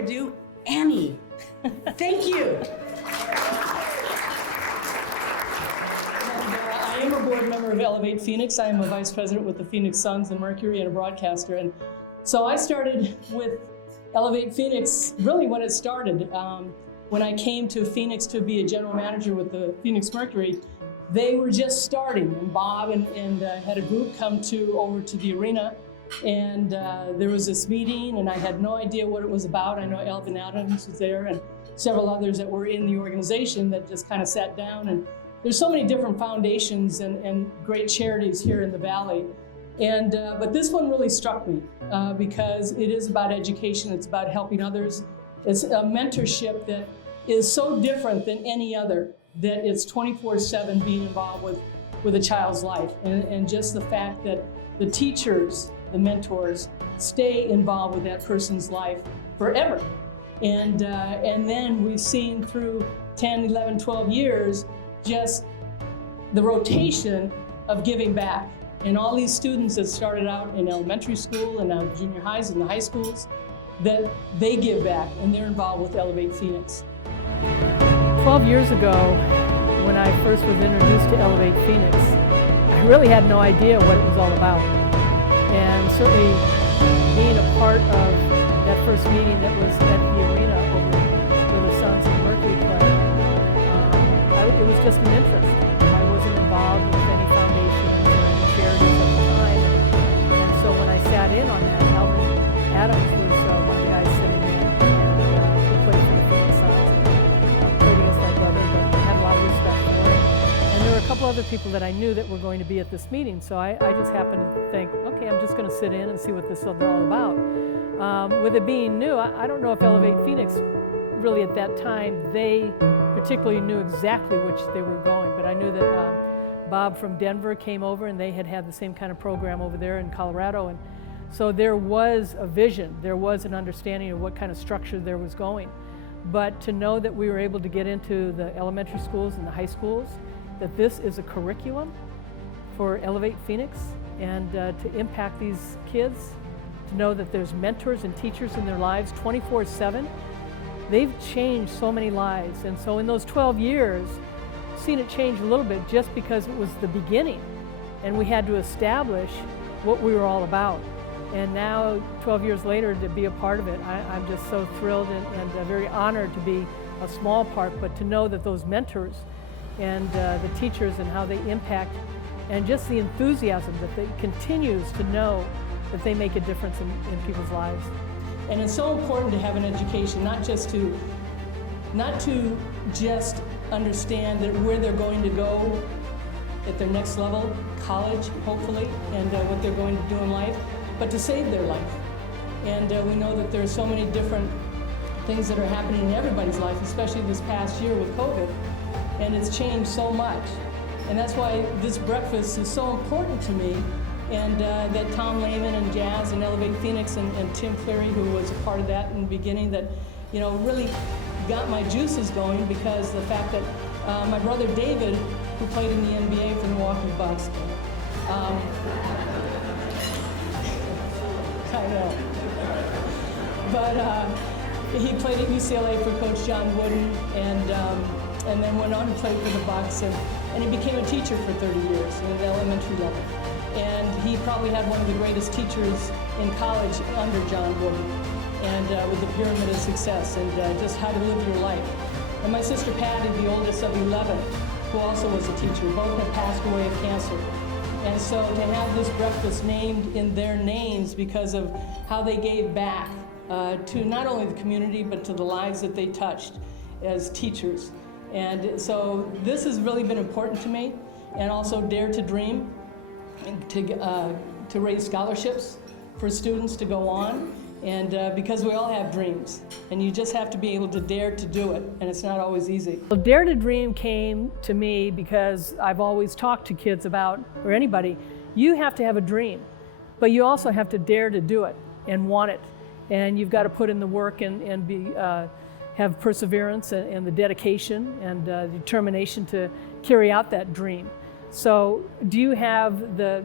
do? Annie. Thank you. I am a board member of Elevate Phoenix. I am a vice president with the Phoenix Suns and Mercury and a broadcaster. And so I started with Elevate Phoenix really when it started. When I came to Phoenix to be a general manager with the Phoenix Mercury, they were just starting. And Bob and had a group come over to the arena. And there was this meeting, and I had no idea what it was about. I know Elvin Adams was there and several others that were in the organization that just kind of sat down. And there's so many different foundations and great charities here in the Valley. And but this one really struck me because it is about education. It's about helping others. It's a mentorship that is so different than any other, that it's 24/7 being involved with a child's life. And just the fact that the teachers, the mentors, stay involved with that person's life forever. And then we've seen through 10, 11, 12 years, just the rotation of giving back. And all these students that started out in elementary school and now junior highs and the high schools, that they give back and they're involved with Elevate Phoenix. 12 years ago, when I first was introduced to Elevate Phoenix, I really had no idea what it was all about. And certainly being a part of that first meeting that was at the arena over where the Suns and Mercury play, it was just an interest. I wasn't involved with any foundations or any charities at the time. And so when I sat in on that, Alvin Adams was one of the guys sitting in, and he played for the Phoenix Suns, and played against my brother, but had a lot of respect for him. And there were a couple other people that I knew that were going to be at this meeting, so I just happened to think, okay, I'm just going to sit in and see what this is all about. With it being new, I don't know if Elevate Phoenix really at that time, they particularly knew exactly which they were going, but I knew that Bob from Denver came over and they had the same kind of program over there in Colorado, and so there was a vision, there was an understanding of what kind of structure there was going. But to know that we were able to get into the elementary schools and the high schools, that this is a curriculum for Elevate Phoenix and to impact these kids, to know that there's mentors and teachers in their lives 24/7. They've changed so many lives, and so in those 12 years, seen it change a little bit just because it was the beginning, and we had to establish what we were all about. And now, 12 years later, to be a part of it, I'm just so thrilled and very honored to be a small part, but to know that those mentors and the teachers and how they impact, and just the enthusiasm that they continues to know that they make a difference in people's lives. And it's so important to have an education, not to just understand that where they're going to go at their next level, college, hopefully, and what they're going to do in life, but to save their life. And we know that there are so many different things that are happening in everybody's life, especially this past year with COVID, and it's changed so much. And that's why this breakfast is so important to me. And that Tom Lehman and Jazz and Elevate Phoenix and Tim Cleary, who was a part of that in the beginning, that really got my juices going, because the fact that my brother David, who played in the NBA for the Milwaukee Bucks, I know, but he played at UCLA for Coach John Wooden, and then went on to play for the Bucks, and he became a teacher for 30 years at the elementary level. And he probably had one of the greatest teachers in college under John Wooden, and with the Pyramid of Success, and just how to live your life. And my sister Patty, the oldest of 11, who also was a teacher, both have passed away of cancer. And so to have this breakfast named in their names because of how they gave back to not only the community, but to the lives that they touched as teachers. And so this has really been important to me, and also Dare to Dream, to raise scholarships for students to go on, and because we all have dreams, and you just have to be able to dare to do it, and it's not always easy. Well, Dare to Dream came to me because I've always talked to kids about, or anybody, you have to have a dream, but you also have to dare to do it and want it, and you've got to put in the work and be have perseverance and the dedication and determination to carry out that dream. So do you have the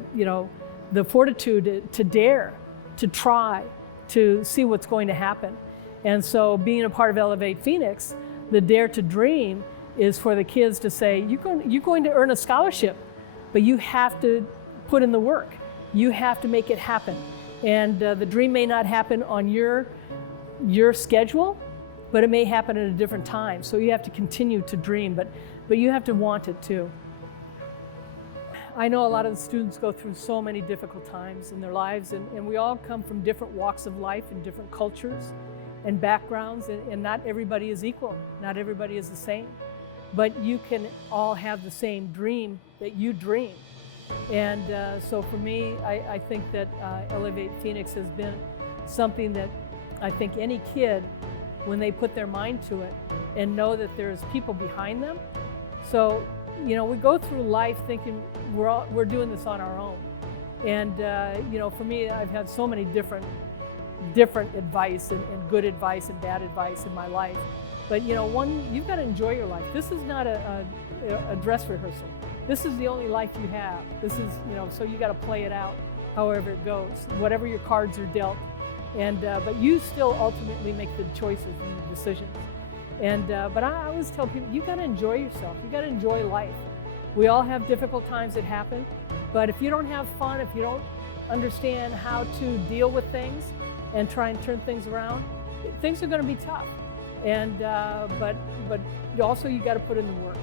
fortitude to dare, to try, to see what's going to happen? And so being a part of Elevate Phoenix, the Dare to Dream is for the kids to say, you're going to earn a scholarship, but you have to put in the work. You have to make it happen. And the dream may not happen on your schedule, but it may happen at a different time. So you have to continue to dream, but you have to want it too. I know a lot of the students go through so many difficult times in their lives, and we all come from different walks of life and different cultures and backgrounds, and not everybody is equal. Not everybody is the same. But you can all have the same dream that you dream. And so for me, I think that Elevate Phoenix has been something that I think any kid, when they put their mind to it and know that there's people behind them. So, you know, we go through life thinking we're doing this on our own. And, you know, for me, I've had so many different advice and good advice and bad advice in my life. But, you know, you've got to enjoy your life. This is not a dress rehearsal. This is the only life you have. This is, you know, so you got to play it out however it goes, whatever your cards are dealt. And, but you still ultimately make the choices and the decisions. And, but I always tell people, you got to enjoy yourself. You got to enjoy life. We all have difficult times that happen, but if you don't have fun, if you don't understand how to deal with things and try and turn things around, things are going to be tough. And, but also you got to put in the work.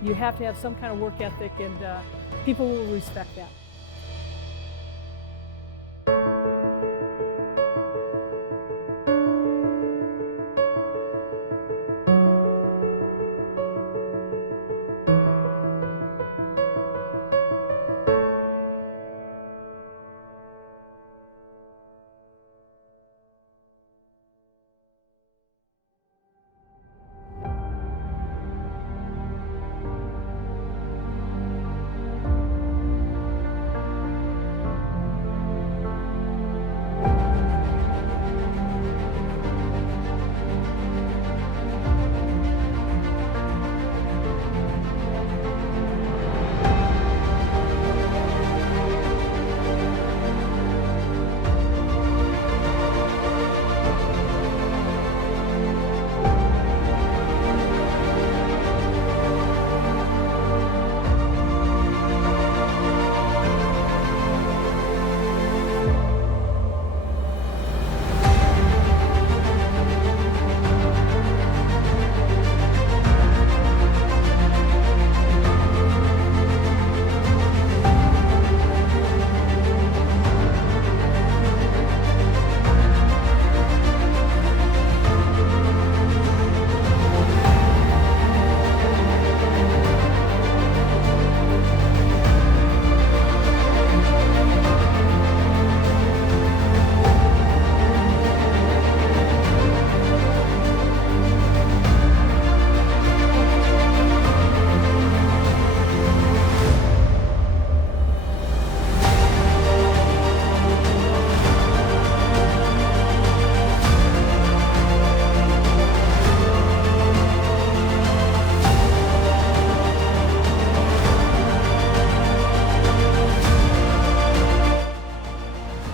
You have to have some kind of work ethic, and people will respect that.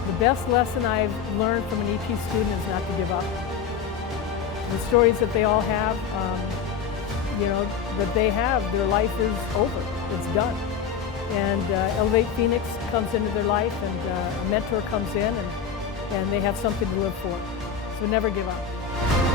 The best lesson I've learned from an EP student is not to give up. The stories that they all have, you know, that they have, their life is over, it's done. And Elevate Phoenix comes into their life, and a mentor comes in, and they have something to live for. So never give up.